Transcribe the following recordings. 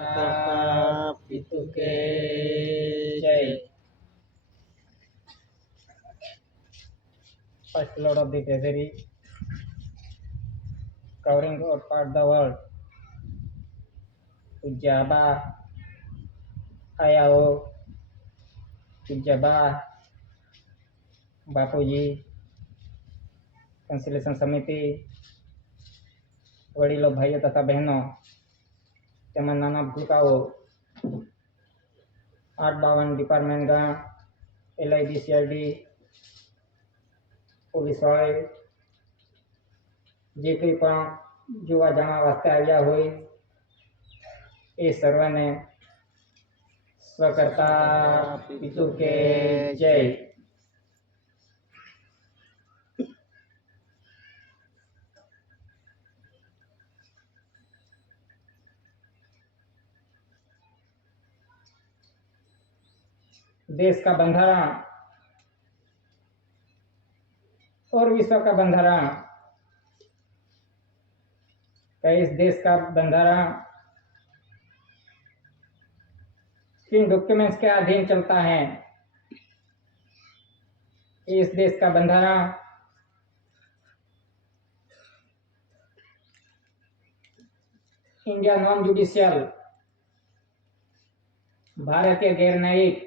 पितु के जय. First Lord of the Treasury, covering all part the world. Ujaba, Ayao, Ujaba, Bapuji, conciliation समिति, वडीलों, भाइयों तथा बहनों, तेमज नाना भूलकाओ, 852 डिपार्टमेंट गण, LID, CID, पुलिस वाले, जे कोई पण जुवा जाणवा वास्ते आव्या होय ए सर्वने स्वकर्ता पितु के जय. देश का बंधारण और विश्व का बंधारण इस देश का बंधारण किन डॉक्यूमेंट्स के अधीन चलता है? इस देश का बंधारण इंडिया नॉन जुडिशियल, भारतीय गैर न्यायिक,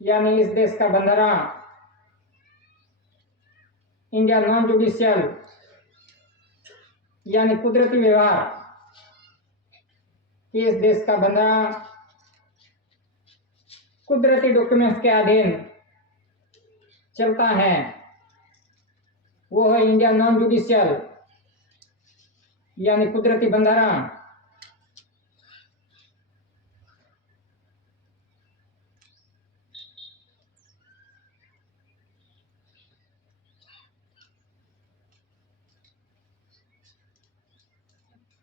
यानी इस देश का बंधारण इंडिया नॉन जुडिशियल यानी कुदरती व्यवहार, इस देश का बंधारण कुदरती डॉक्यूमेंट्स के अधीन चलता है, वो है इंडिया नॉन जुडिशियल यानी कुदरती बंधारण.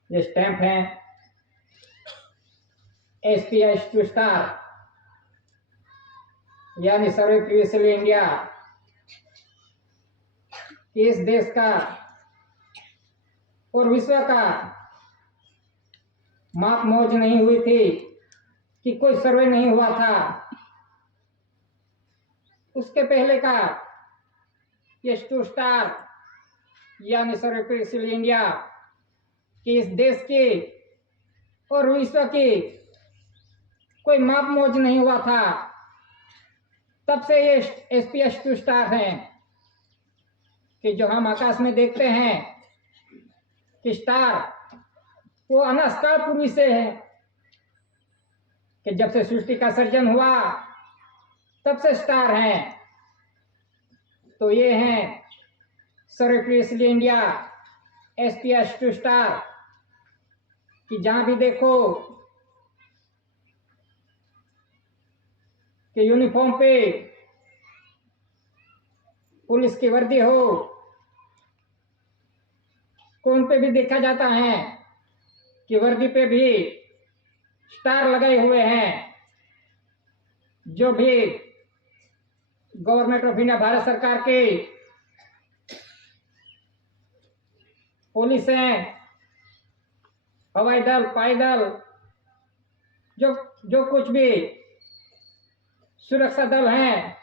ये स्टैंप है SPI स्टार यानी सर्वे प्रीवियसली इंडिया. इस देश का और विश्व का माप मौज नहीं हुई थी कि कोई सर्वे नहीं हुआ था. उसके पहले का ये स्टार यानी सर्वे प्रीवियसली इंडिया कि इस देश की और विश्व की कोई माप मौज नहीं हुआ था. तब से ये SPI स्टार है कि जो हम आकाश में देखते हैं कि स्टार वो अनास्काल पूर्वी से है कि जब से सृष्टि का सर्जन हुआ तब से स्टार हैं. तो ये हैं सर्वे प्रीवियसली इंडिया SPI स्टार कि जहां भी देखो कि यूनिफॉर्म पे पुलिस की वर्दी हो, कौन पे भी देखा जाता है कि वर्दी पे भी स्टार लगाए हुए हैं. जो भी गवर्नमेंट ऑफ इंडिया भारत सरकार की पुलिस है, हवाई दल, पायदल, जो कुछ भी सुरक्षा दल हैं,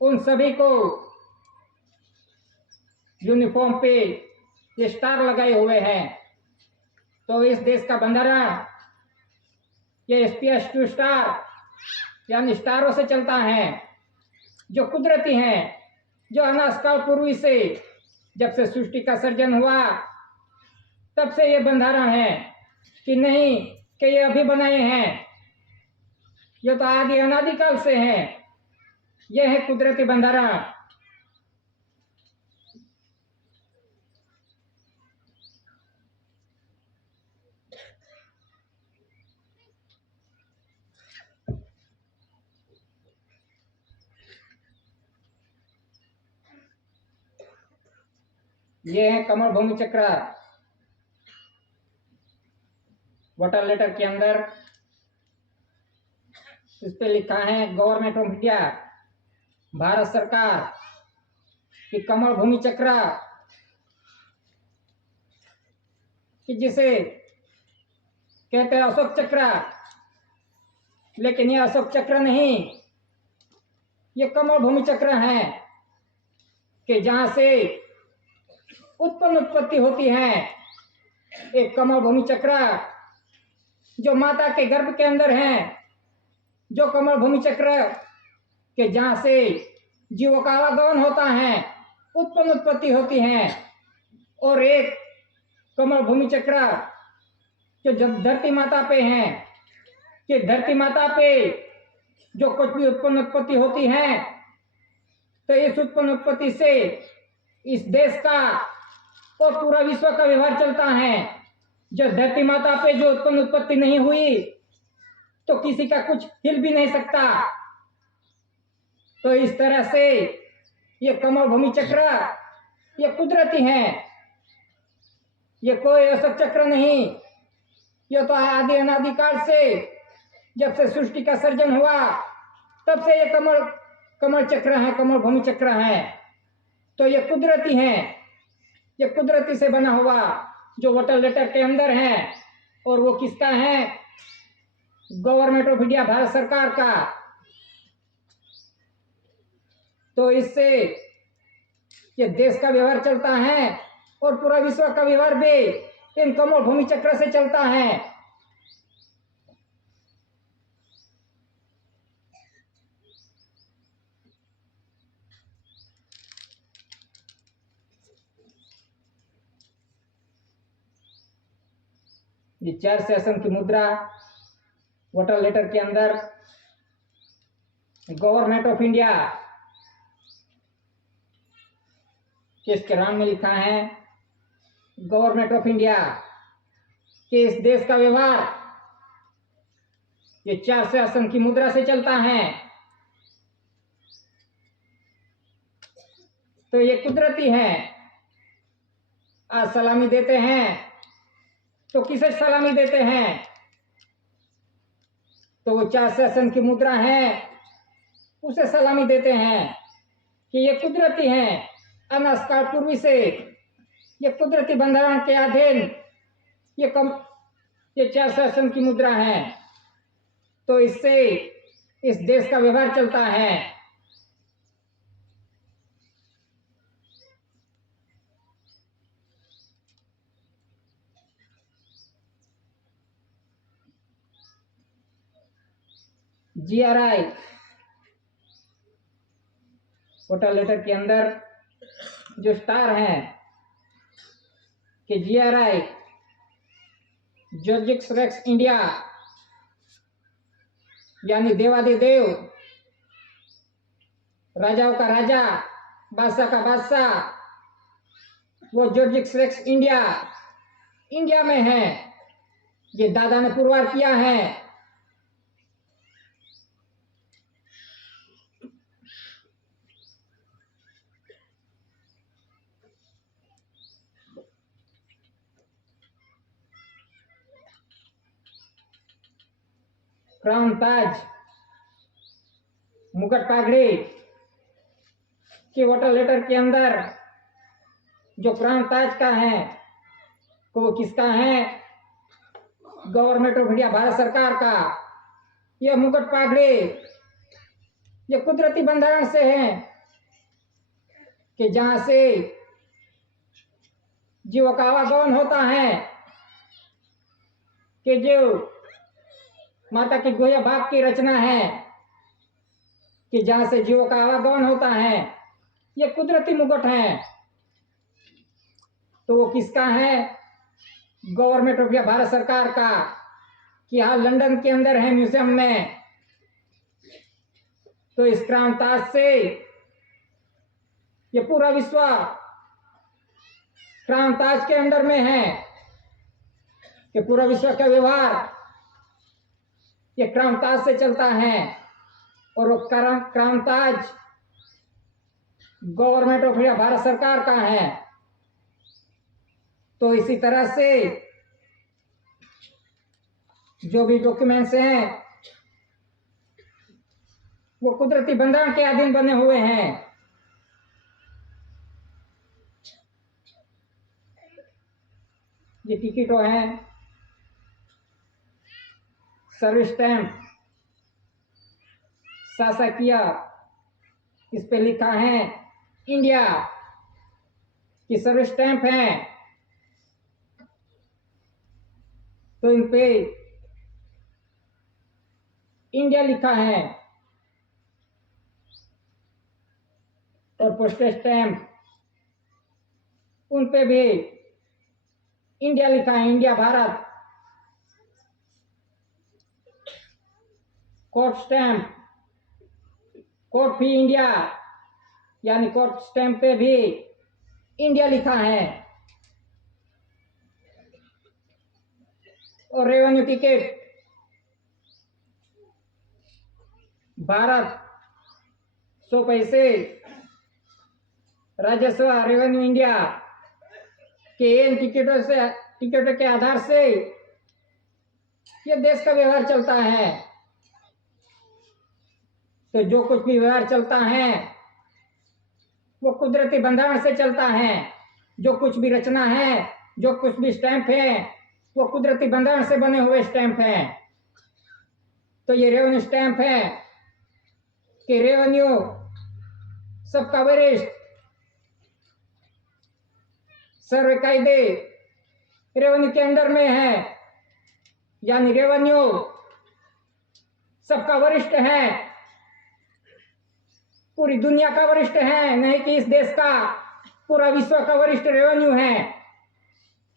उन सभी को यूनिफॉर्म पे ये स्टार लगाए हुए हैं. तो इस देश का बंधारण ये SPI स्टार यानी स्टारों से चलता है, जो कुदरती हैं, जो अनास्काल पूर्वी से जब से सृष्टि का सर्जन हुआ तब से ये बंधारण है कि नहीं कि ये अभी बनाए हैं. ये तो आदि अनादिकाल से हैं. ये है कुदरती बंधारण. ये है कमल भूमि चक्र. वाटर लेटर के अंदर इस पे लिखा है गवर्नमेंट ऑफ इंडिया भारत सरकार कि कमल भूमि चक्र कि जिसे कहते हैं अशोक चक्र, लेकिन यह अशोक चक्र नहीं, ये कमल भूमि चक्र है कि जहां से उत्पत्ति होती है। एक कमल भूमि चक्र जो माता के गर्भ के अंदर है, जो कमल भूमि चक्र के जहां से जीवों का आवागमन होता है, उत्पत्ति होती है। और एक कमल भूमि चक्र जो जब धरती माता पे है कि धरती माता पे जो कुछ भी उत्पत्ति होती है, तो इस उत्पत्ति से इस देश का और पूरा विश्व का व्यवहार चलता है। जब धरती माता पे जो उत्पत्ति नहीं हुई तो किसी का कुछ हिल भी नहीं सकता। तो इस तरह से ये कमल भूमि चक्र ये कुदरती है, ये कोई अशोक चक्र नहीं। ये तो आदि अनादिकाल से, जब से सृष्टि का सर्जन हुआ तब से ये कमल चक्र है, कमल भूमि चक्र है। तो ये कुदरती है, ये कुदरती से बना हुआ जो वाटर लेटर के अंदर है। और वो किसका है? गवर्नमेंट ऑफ इंडिया, भारत सरकार का। तो इससे ये देश का व्यवहार चलता है और पूरा विश्व का व्यवहार भी इन कमल भूमि चक्र से चलता है। ये 4 सेशन की मुद्रा वाटर लेटर के अंदर गवर्नमेंट ऑफ इंडिया किसके नाम में लिखा है? गवर्नमेंट ऑफ इंडिया कि इस देश का व्यवहार ये 4 सेशन की मुद्रा से चलता है। तो ये कुदरती है। आज सलामी देते हैं तो किसे सलामी देते हैं? तो वो 4 सेशन की मुद्रा है, उसे सलामी देते हैं कि ये कुदरती है। अनास्काल पूर्वी से ये कुदरती बंधारण के अधीन ये 4 सेशन की मुद्रा है। तो इससे इस देश का व्यवहार चलता है। GRI वाटर लेटर के अंदर जो स्टार है कि GRI जॉर्जिक्स रेक्स इंडिया, यानी देवादिदेव, राजाओं का राजा, बादशाह का बादशाह, वो जॉर्जिक्स रेक्स इंडिया में है। ये दादा ने पुरवार किया है। क्राउन ताज, मुकुट पागड़ी के वाटर लेटर के अंदर जो क्राउन ताज का है तो वो किसका है? गवर्नमेंट ऑफ इंडिया, भारत सरकार का। यह मुकुट पागड़ी ये कुदरती बंधारण से है कि जहां से जीवों का आवागमन होता है, कि जो माता की गुह्य भाग की रचना है, कि जहां से जीवों का आवागमन होता है, ये कुदरती मुकुट है। तो वो किसका है? गवर्नमेंट ऑफ इंडिया, भारत सरकार का। कि यहाँ लंदन के अंदर है म्यूजियम में। तो इस क्राउन ताज से ये पूरा विश्व क्राउन ताज के अंदर में है कि पूरा विश्व का व्यवहार ये क्राउन ताज से चलता है। और वो crown Taj government of India, Bharat सरकार का है। तो इसी तरह से जो भी डॉक्यूमेंट्स हैं वो कुदरती बंधारण के अधीन बने हुए हैं। ये टिकटों हैं, सर्विस स्टैम्प शासकीय, इस पे लिखा है इंडिया की सर्विस स्टैम्प है, तो इन पे इंडिया लिखा है। और पोस्टल स्टैम्प उन पे भी इंडिया लिखा है, India Bharat. Court stamp, court fee India, यानी कोर्ट स्टैम्प पे भी इंडिया लिखा है। और रेवेन्यू टिकट भारत 100 पैसे, राजस्व रेवेन्यू इंडिया के इन टिकटों के आधार से ये देश का व्यवहार चलता है। तो जो कुछ भी व्यवहार चलता है वो कुदरती बंधारण से चलता है। जो कुछ भी रचना है, जो कुछ भी स्टैंप है, वो कुदरती बंधारण से बने हुए स्टैंप हैं। तो ये रेवेन्यू स्टैंप है कि रेवेन्यू सबका वरिष्ठ, सर्व कायदे रेवेन्यू के अंडर में है, यानी रेवेन्यू सबका वरिष्ठ है, पूरी दुनिया का वरिष्ठ है, नहीं कि इस देश का, पूरा विश्व का वरिष्ठ रेवेन्यू है।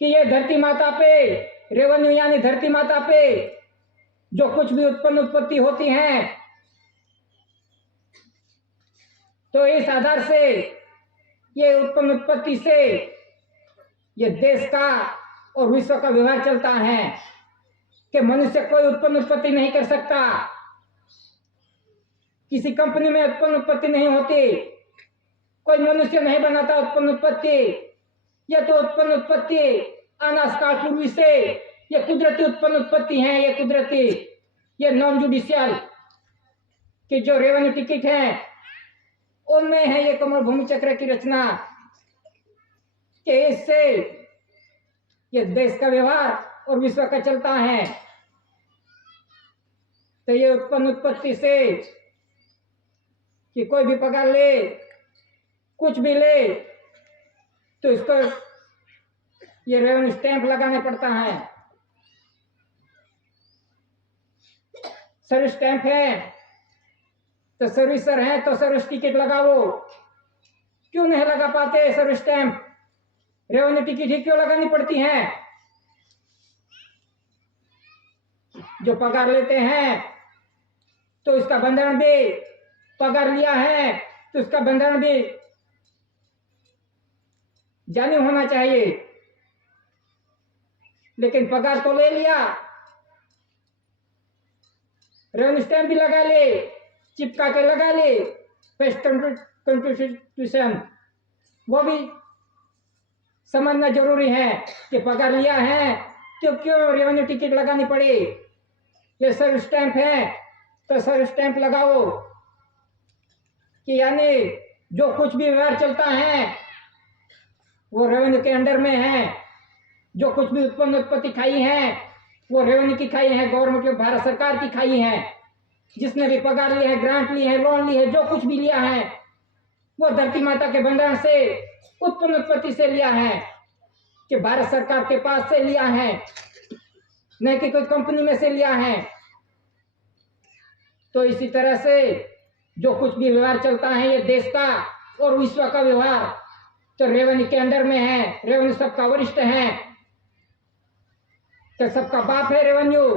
कि ये धरती माता पे रेवेन्यू, यानी धरती माता पे जो कुछ भी उत्पत्ति होती है, तो इस आधार से ये उत्पत्ति से ये देश का और विश्व का व्यवहार चलता है। कि मनुष्य कोई उत्पत्ति नहीं कर सकता, किसी कंपनी में उत्पत्ति नहीं होती, कोई मनुष्य नहीं बनाता उत्पत्ति। ये तो उत्पत्ति अनाज काल पूर्वी से ये कुदरती उत्पत्ति है। ये कुदरती, ये नॉन जुडिशियल कि जो रेवेन्यू टिकट है उनमें है ये कमल भूमि चक्र की रचना, कि इससे ये देश का व्यवहार और विश्व का चलता है। तो ये उत्पत्ति से कि कोई भी पगार ले, कुछ भी ले, तो इसको ये रेवेन्यू स्टैंप लगाने पड़ता है। सर्विस स्टैंप है तो सर्विसर है तो सर्विस टिकट लगाओ। क्यों नहीं लगा पाते सर्विस स्टैंप? रेवेन्यू टिकट ही क्यों लगानी पड़ती है? जो पगार लेते हैं तो इसका बंधन भी, पगार लिया है तो इसका बंधन भी जानी होना चाहिए। लेकिन पगार तो ले लिया, रेवेन्यू स्टैंप भी लगा ले, चिपका के लगा ले, पेस्ट कंस्टिट्यूशन, वो भी समझना जरूरी है कि पगार लिया है तो क्यों रेवेन्यू टिकट लगानी पड़ी। ये सर्विस स्टैंप है तो सर्विस स्टैंप लगाओ, कि यानी जो कुछ भी व्यवहार चलता है वो रेवेन्यू के अंडर में है। जो कुछ भी उत्पत्ति खाई है वो रेवेन्यू की खाई है, गवर्नमेंट की, भारत सरकार की खाई है। जिसने भी पगार लिया है, ग्रांट ली है, लोन ली है, जो कुछ भी लिया है वो धरती माता के बंधन से, उत्पत्ति से लिया है, कि भारत सरकार के पास से लिया है, नहीं कि कोई कंपनी में से लिया है। तो इसी तरह से जो कुछ भी व्यवहार चलता है ये देश का और विश्व का व्यवहार तो रेवेन्यू के अंडर में है। रेवेन्यू सबका वरिष्ठ है, तो सबका बाप है रेवेन्यू,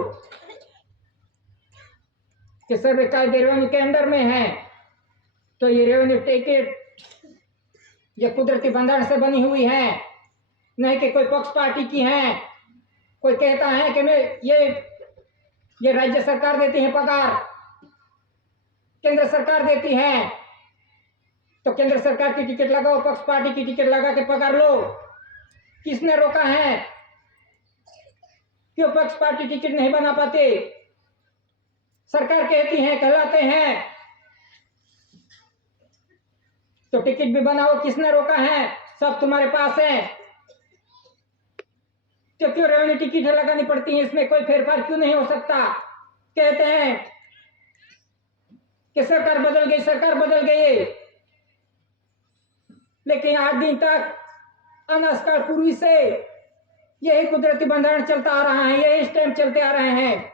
कि सर्व कायदे रेवेन्यू के अंडर में है। तो ये रेवेन्यू टिकट ये कुदरती बंधन से बनी हुई है, नहीं कि कोई पक्ष पार्टी की है। कोई कहता है कि मैं ये राज्य सरकार देती है पगार, केंद्र सरकार देती है, तो केंद्र सरकार की टिकट लगाओ, पक्ष पार्टी की टिकट लगा के पगार लो। किसने रोका है? क्यों पक्ष पार्टी टिकट नहीं बना पाते? सरकार कहती है, कहलाते हैं, तो टिकट भी बनाओ। किसने रोका है? सब तुम्हारे पास है, क्यों रेवेन्यू टिकट लगानी पड़ती है, इसमें कोई फेरफार क्यों नहीं हो सकता? कहते हैं कि सरकार बदल गई, सरकार बदल गई, लेकिन आज दिन तक अनाज काल पूर्वी से यही कुदरती बंधारण चलता आ रहा है, यही स्टैम्प चलते आ रहे हैं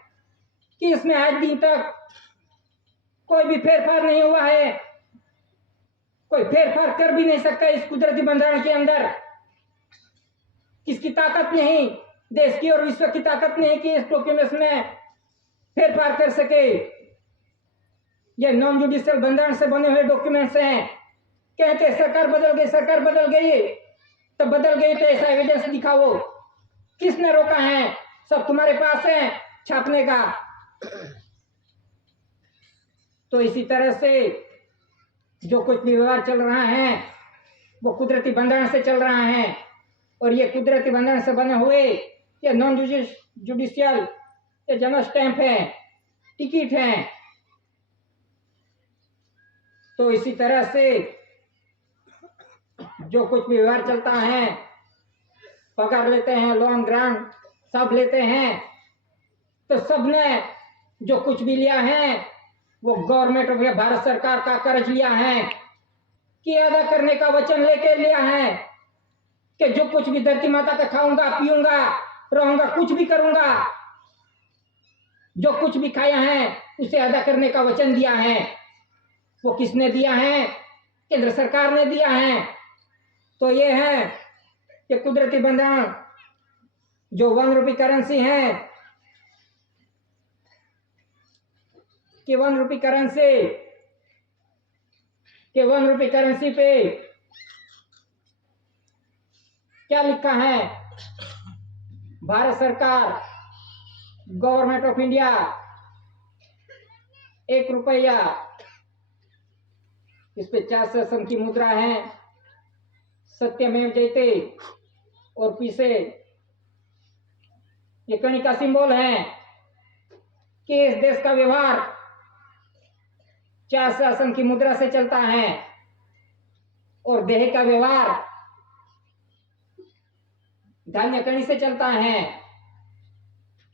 कि इसमें आज दिन तक कोई भी फेरफार नहीं हुआ है। कोई फेरफार कर भी नहीं सकता इस कुदरती बंधारण के अंदर। किसकी ताकत नहीं, देश की और विश्व की ताकत नहीं कि इस डॉक्यूमेंट्स में फेरफार कर सके। ये नॉन जुडिशियल बंधारण से बने हुए डॉक्यूमेंट्स हैं। कहते सरकार बदल गई, सरकार बदल गई, तो बदल गई तो ऐसा एविडेंस दिखाओ। किसने रोका है? सब तुम्हारे पास है छापने का। तो इसी तरह से जो कुछ भी व्यवहार चल रहा है वो कुदरती बंधारण से चल रहा है, और ये कुदरती बंधारण से बने हुए ये नॉन जुडिशियल ये जनरल स्टैंप है, टिकट है। तो इसी तरह से जो कुछ भी व्यवहार चलता है, पगार लेते हैं, लोन ग्रांट सब लेते हैं, तो सबने जो कुछ भी लिया है वो गवर्नमेंट ऑफ भारत सरकार का कर्ज लिया है कि अदा करने का वचन लेके लिया है कि जो कुछ भी धरती माता का खाऊंगा, पीऊंगा, रहूंगा, कुछ भी करूंगा, जो कुछ भी खाया है उसे अदा करने का वचन दिया है। वो किसने दिया है? केंद्र सरकार ने दिया है। तो ये है कि कुदरती बंधारण जो 1 रुपये करेंसी है कि 1 रुपये करेंसी पे क्या लिखा है? भारत सरकार, गवर्नमेंट ऑफ इंडिया, 1 रुपया, इस पे 4 शासन की मुद्रा है, सत्यमेव जयते, और पीछे ये कणी का सिंबल है कि इस देश का व्यवहार 4 शासन की मुद्रा से चलता है, और देह का व्यवहार धान्य कणी से चलता है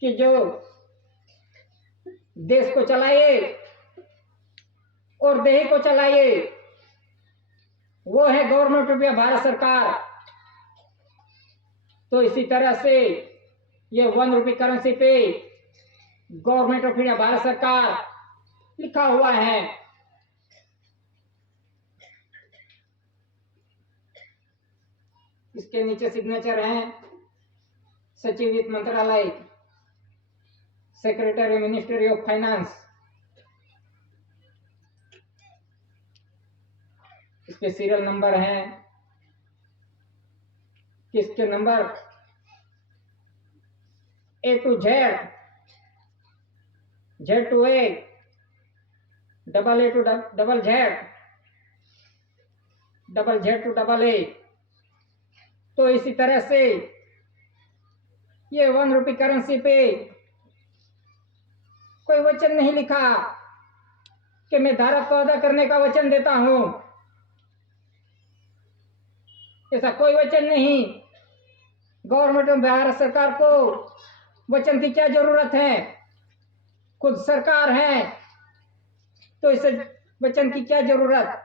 कि जो देश को चलाए और देह को चलाए वो है गवर्नमेंट ऑफ भारत सरकार। तो इसी तरह से ये 1 रुपये करेंसी पे गवर्नमेंट ऑफ इंडिया भारत सरकार लिखा हुआ है। इसके नीचे सिग्नेचर हैं सचिव वित्त मंत्रालय, सेक्रेटरी मिनिस्ट्री ऑफ फाइनेंस। इसके सीरियल नंबर हैं, किसके number A to Z, Z to A, AA to double Z, double Z to double A। तो इसी तरह से ये 1 रुपये करेंसी पे कोई वचन नहीं लिखा कि मैं धारक को अदा करने का वचन देता हूं, ऐसा कोई वचन नहीं। गवर्नमेंट ऑफ भारत सरकार को वचन की क्या जरूरत है? खुद सरकार है, तो इसे वचन की क्या जरूरत?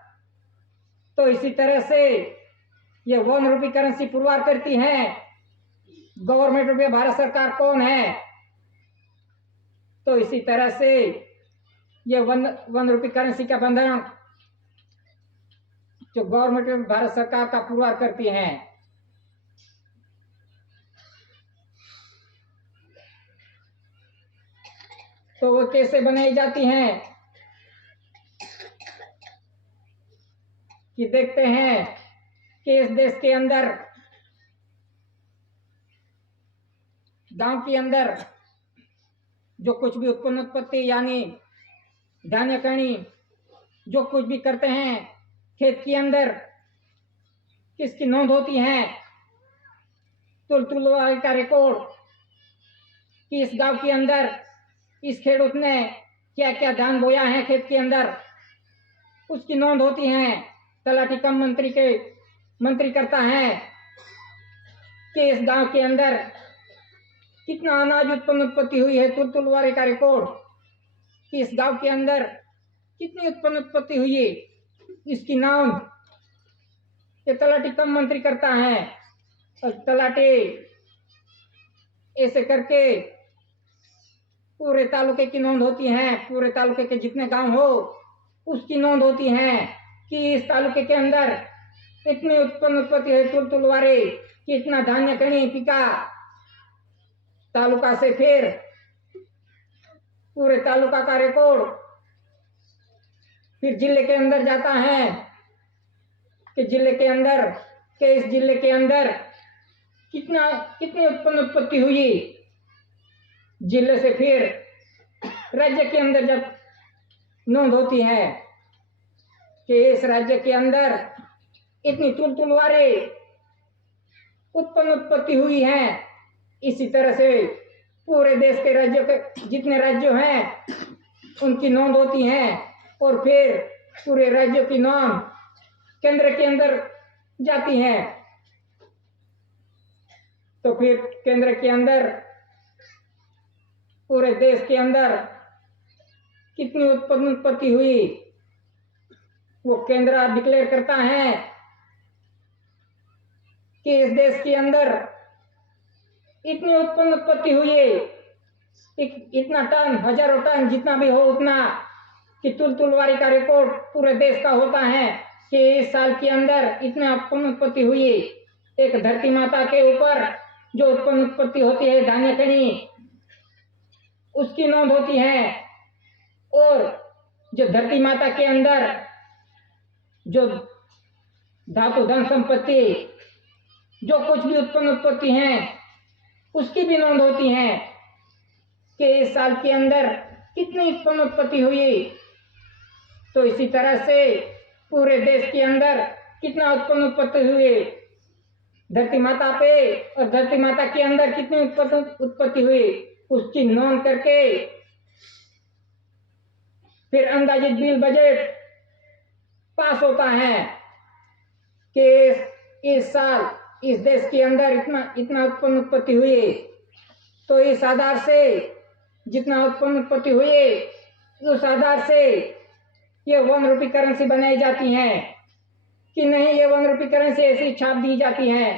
तो इसी तरह से ये 1 रुपये करेंसी पुरवार करती है। गवर्नमेंट ऑफ भारत सरकार कौन है? तो इसी तरह से ये 1 रुपये करेंसी का बंधन जो गवर्नमेंट ऑफ भारत सरकार का पुरवार करती है। तो वो कैसे बनाई जाती हैं कि देखते हैं कि इस देश के अंदर, गांव के अंदर जो कुछ भी उत्पत्ति यानी धान्य कणी जो कुछ भी करते हैं खेत के अंदर, किसकी नोंद होती है? तुलतुलवाई का रिकॉर्ड कि इस गांव के अंदर इस खेडूत ने क्या क्या धान बोया है खेत के अंदर, उसकी नोंद होती है। तलाटी कम मंत्री करता है कि इस गांव के अंदर कितना अनाज उत्पत्ति हुई है, तुलतुलवारे का रिकॉर्ड कि इस गांव के अंदर कितनी उत्पत्ति हुई है, इसकी नोंद ये तलाटी कम मंत्री करता है। और तलाटी ऐसे करके पूरे तालुके की नोंद होती है, पूरे तालुके के जितने गांव हो उसकी नोंद होती है कि इस तालुके के अंदर इतनी उत्पत्ति है तुलतुलवारे कि इतना धान्य कहीं पिका। तालुका से फिर पूरे तालुका का रिकॉर्ड फिर जिले के अंदर जाता है कि जिले के अंदर के इस जिले के अंदर कितनी उत्पत्ति हुई। जिले से फिर राज्य के अंदर जब नोंद होती है कि इस राज्य के अंदर इतनी तुलतुलवारे उत्पत्ति हुई है, इसी तरह से पूरे देश के राज्यों के जितने राज्य हैं उनकी नोंद होती है। और फिर पूरे राज्यों की नोंद केंद्र के अंदर जाती है। तो फिर केंद्र के अंदर पूरे देश के अंदर कितनी उत्पत्ति हुई वो केंद्र डिक्लेयर करता है कि इस देश के अंदर इतनी उत्पत्ति हुई है, इतना टन, हजारों टन, जितना भी हो उतना, कि तुलतुलवारी का रिकॉर्ड पूरे देश का होता है कि इस साल के अंदर इतना उत्पत्ति हुई। एक धरती माता के ऊपर जो उत्पत्ति होती है धान्य कणी, उसकी नोंद होती है। और जो धरती माता के अंदर जो धातु धन संपत्ति जो कुछ भी उत्पत्ति है उसकी भी नोंद होती है कि इस साल के अंदर कितनी उत्पत्ति हुई। तो इसी तरह से पूरे देश के अंदर कितना उत्पत्ति हुई धरती माता पे, और धरती माता के अंदर कितनी उत्पत्ति हुई उसकी नोंद करके फिर अंदाजित बिल बजट पास होता है कि इस साल इस देश के अंदर इतना उत्पत्ति हुई। तो इस आधार से जितना उत्पत्ति हुई उस आधार से ये 1 रुपये करेंसी बनाई जाती है कि नहीं, ये 1 रुपये करेंसी ऐसी छाप दी जाती है